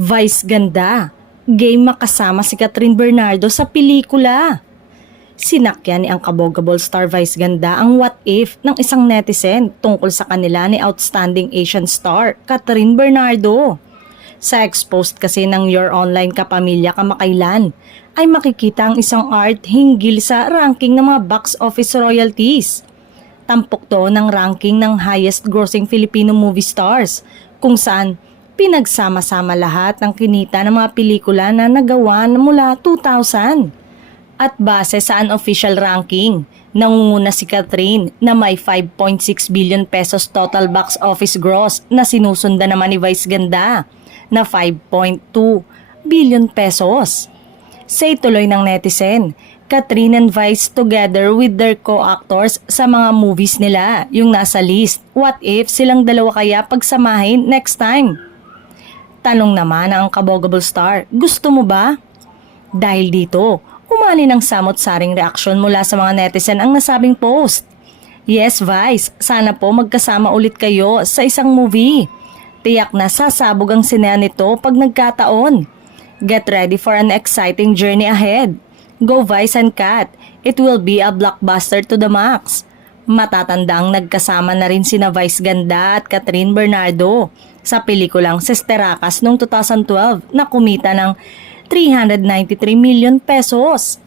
Vice ganda. Game makasama si Catherine Bernardo sa pelikula. Sinakyan ni ang kabogable star Vice ganda ang what if ng isang netizen tungkol sa kanila ni outstanding Asian star Catherine Bernardo. Sa expost kasi ng Your Online Kapamilya kamakailan ay makikita ang isang art hinggil sa ranking ng mga box office royalties. Tampok to ng ranking ng highest grossing Filipino movie stars kung saan pinagsama-sama lahat ng kinita ng mga pelikula na nagawa mula 2000. At base sa unofficial ranking, nangunguna si Catherine na may 5.6 billion pesos total box office gross na sinusundan naman ni Vice Ganda na 5.2 billion pesos. Say tuloy ng netizen, Catherine and Vice together with their co-actors sa mga movies nila, yung nasa list. What if silang dalawa kaya pagsamahin next time? Tanong naman ang kabogable star, gusto mo ba? Dahil dito, umani ng samot-saring reaksyon mula sa mga netizen ang nasabing post. Yes Vice, sana po magkasama ulit kayo sa isang movie. Tiyak na sasabog ang sinea nito pag nagkataon. Get ready for an exciting journey ahead. Go Vice and Kat, it will be a blockbuster to the max. Matatandang nagkasama na rin sina Vice Ganda at Catherine Bernardo sa pelikulang Sisteracas noong 2012 na kumita ng 393 million pesos.